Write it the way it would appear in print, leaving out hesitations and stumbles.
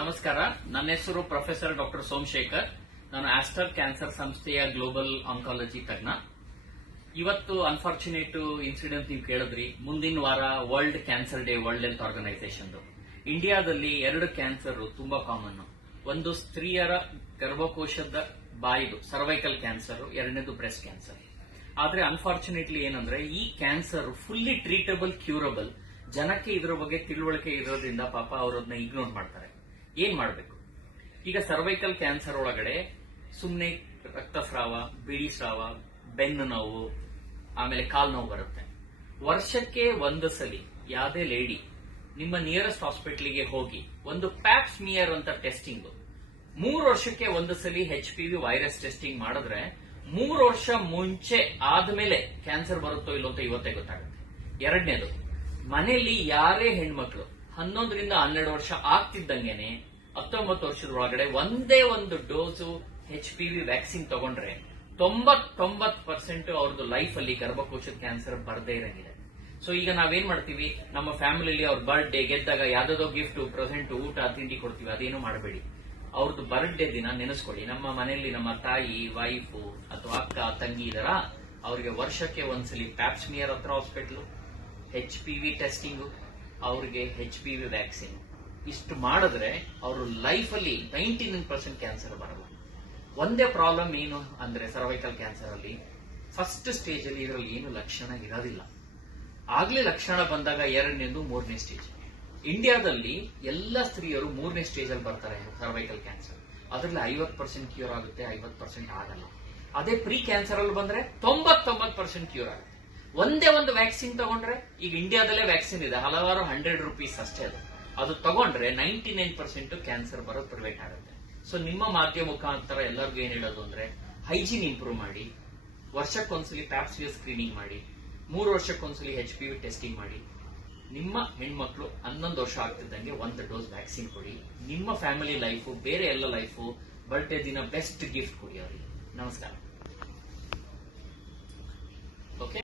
ನಮಸ್ಕಾರ. ನನ್ನ ಹೆಸರು ಪ್ರೊಫೆಸರ್ ಡಾಕ್ಟರ್ ಸೋಮಶೇಖರ್. ನಾನು ಆಸ್ಟರ್ ಕ್ಯಾನ್ಸರ್ ಸಂಸ್ಥೆಯ ಗ್ಲೋಬಲ್ ಆಂಕಾಲಜಿ ತಜ್ಞ. ಇವತ್ತು ಅನ್ಫಾರ್ಚುನೇಟ್ ಇನ್ಸಿಡೆಂಟ್ ನೀವು ಕೇಳಿದ್ರಿ. ಮುಂದಿನ ವಾರ world cancer day, world health organization. ಇಂಡಿಯಾದಲ್ಲಿ 2 ಕ್ಯಾನ್ಸರ್ ತುಂಬಾ ಕಾಮನ್. ಒಂದು ಸ್ತ್ರೀಯರ ಗರ್ಭಕೋಶದ ಬಾಯಿದು ಸರ್ವೈಕಲ್ ಕ್ಯಾನ್ಸರ್, ಎರಡನೇದು ಬ್ರೆಸ್ಟ್ ಕ್ಯಾನ್ಸರ್. ಆದ್ರೆ ಅನ್ಫಾರ್ಚುನೇಟ್ಲಿ ಏನಂದ್ರೆ ಈ ಕ್ಯಾನ್ಸರ್ ಫುಲ್ಲಿ ಟ್ರೀಟಬಲ್, ಕ್ಯೂರಬಲ್. ಜನಕ್ಕೆ ಇದರ ಬಗ್ಗೆ ತಿಳುವಳಿಕೆ ಇರೋದ್ರಿಂದ ಪಾಪ ಅವರನ್ನ ಇಗ್ನೋರ್ ಮಾಡ್ತಾರೆ. ಏನ್ ಮಾಡಬೇಕು? ಈಗ ಸರ್ವೈಕಲ್ ಕ್ಯಾನ್ಸರ್ ಒಳಗಡೆ ಸುಮ್ನೆ ರಕ್ತಸ್ರಾವ, ಬಿಳಿ ಸ್ರಾವ, ಬೆನ್ನು ನೋವು, ಆಮೇಲೆ ಕಾಲ್ ನೋವು ಬರುತ್ತೆ. ವರ್ಷಕ್ಕೆ ಒಂದು ಸಲಿ ಯಾವುದೇ ಲೇಡಿ ನಿಮ್ಮ ನಿಯರೆಸ್ಟ್ ಹಾಸ್ಪಿಟಲ್ಗೆ ಹೋಗಿ ಒಂದು ಪ್ಯಾಪ್ ಸ್ಮಿಯರ್ ಅಂತ ಟೆಸ್ಟಿಂಗ್ 3 ವರ್ಷಕ್ಕೆ ಒಂದು ಸಲಿ HPV ವೈರಸ್ ಟೆಸ್ಟಿಂಗ್ ಮಾಡಿದ್ರೆ 3 ವರ್ಷ ಮುಂಚೆ ಆದ್ಮೇಲೆ ಕ್ಯಾನ್ಸರ್ ಬರುತ್ತೋ ಇಲ್ಲೋ ಅಂತ ಇವತ್ತೇ ಗೊತ್ತಾಗುತ್ತೆ. ಎರಡನೇದು, ಮನೆಯಲ್ಲಿ ಯಾರೇ ಹೆಣ್ಮಕ್ಳು 11 ರಿಂದ 12 ವರ್ಷ ಆಗ್ತಿದ್ದಂಗೆನೆ 19 ವರ್ಷದ ಒಳಗಡೆ ಒಂದೇ ಒಂದು ಡೋಸು HPV ವ್ಯಾಕ್ಸಿನ್ ತಗೊಂಡ್ರೆ 99% ಅವ್ರದ್ದು ಲೈಫ್ ಅಲ್ಲಿ ಗರ್ಭಕೋಶದ ಕ್ಯಾನ್ಸರ್ ಬರದೇ ಇರಂಗಿದೆ. ಸೊ ಈಗ ನಾವೇನ್ ಮಾಡ್ತೀವಿ, ನಮ್ಮ ಫ್ಯಾಮಿಲಿಲಿ ಅವ್ರ ಬರ್ಡೇ ಗೆದ್ದಾಗ ಯಾವ್ದೋ ಗಿಫ್ಟ್, ಪ್ರೆಸೆಂಟ್, ಊಟ, ತಿಂಡಿ ಕೊಡ್ತೀವಿ. ಅದೇನು ಮಾಡಬೇಡಿ. ಅವ್ರದ್ದು ಬರ್ಡೇ ದಿನ ನೆನೆಸ್ಕೊಳ್ಳಿ. ನಮ್ಮ ಮನೆಯಲ್ಲಿ ನಮ್ಮ ತಾಯಿ, ವೈಫು ಅಥವಾ ಅಕ್ಕ, ತಂಗಿ ಇದರ, ಅವ್ರಿಗೆ ವರ್ಷಕ್ಕೆ ಒಂದ್ಸಲಿ ಪ್ಯಾಪ್ ಸ್ಮಿಯರ್ ಹತ್ರ ಹಾಸ್ಪಿಟಲ್, HPV ಟೆಸ್ಟಿಂಗ್, ಅವ್ರಿಗೆ HPV ವ್ಯಾಕ್ಸಿನ್. ಇಷ್ಟು ಮಾಡಿದ್ರೆ ಅವರು ಲೈಫ್ ಅಲ್ಲಿ 99% ಕ್ಯಾನ್ಸರ್ ಬರಲ್ಲ. ಒಂದೇ ಪ್ರಾಬ್ಲಮ್ ಏನು ಅಂದ್ರೆ ಸರ್ವೈಕಲ್ ಕ್ಯಾನ್ಸರ್ ಅಲ್ಲಿ ಫಸ್ಟ್ ಸ್ಟೇಜ್ ಅಲ್ಲಿ ಇದರಲ್ಲಿ ಏನು ಲಕ್ಷಣ ಇರೋದಿಲ್ಲ. ಆಗ್ಲೇ ಲಕ್ಷಣ ಬಂದಾಗ 2ನೇದು 3ನೇ ಸ್ಟೇಜ್. ಇಂಡಿಯಾದಲ್ಲಿ ಎಲ್ಲ ಸ್ತ್ರೀಯರು 3ನೇ ಸ್ಟೇಜ್ ಅಲ್ಲಿ ಬರ್ತಾರೆ ಸರ್ವೈಕಲ್ ಕ್ಯಾನ್ಸರ್. ಅದರಲ್ಲಿ 50% ಕ್ಯೂರ್ ಆಗುತ್ತೆ, 50% ಆಗಲ್ಲ. ಅದೇ ಪ್ರೀ ಕ್ಯಾನ್ಸರ್ ಅಲ್ಲಿ ಬಂದ್ರೆ 99% ಕ್ಯೂರ್ ಆಗುತ್ತೆ. ಒಂದೇ ಒಂದು ವ್ಯಾಕ್ಸಿನ್ ತಗೊಂಡ್ರೆ, ಈಗ ಇಂಡಿಯಾದಲ್ಲೇ ವ್ಯಾಕ್ಸಿನ್ ಇದೆ, ಹಲವಾರು ₹100 ಅಷ್ಟೇ. ಅದು ತಗೊಂಡ್ರೆ 99% ಕ್ಯಾನ್ಸರ್ ಬರೋದು ಪ್ರಿವೆಂಟ್ ಆಗುತ್ತೆ. ಸೊ ನಿಮ್ಮ ಮಾಧ್ಯಮ ಮುಖಾಂತರ ಎಲ್ಲರಿಗೂ ಏನ್ ಹೇಳೋದು ಅಂದ್ರೆ, ಹೈಜೀನ್ ಇಂಪ್ರೂವ್ ಮಾಡಿ, ವರ್ಷಕ್ಕೊಂದ್ಸಲಿ ಪ್ಯಾಪ್ ಸ್ಮಿಯರ್ ಸ್ಕ್ರೀನಿಂಗ್ ಮಾಡಿ, 3 ವರ್ಷಕ್ಕೊಂದ್ಸಲಿ HPV ಟೆಸ್ಟಿಂಗ್ ಮಾಡಿ. ನಿಮ್ಮ ಹೆಣ್ಮಕ್ಳು 11 ವರ್ಷ ಆಗ್ತಿದ್ದಂಗೆ 1 ಡೋಸ್ ವ್ಯಾಕ್ಸಿನ್ ಕೊಡಿ. ನಿಮ್ಮ ಫ್ಯಾಮಿಲಿ ಲೈಫು, ಬೇರೆ ಎಲ್ಲ ಲೈಫು, ಬರ್ಡೇ ದಿನ ಬೆಸ್ಟ್ ಗಿಫ್ಟ್ ಕೊಡಿ ಅವರಿಗೆ. ನಮಸ್ಕಾರ. ಓಕೆ.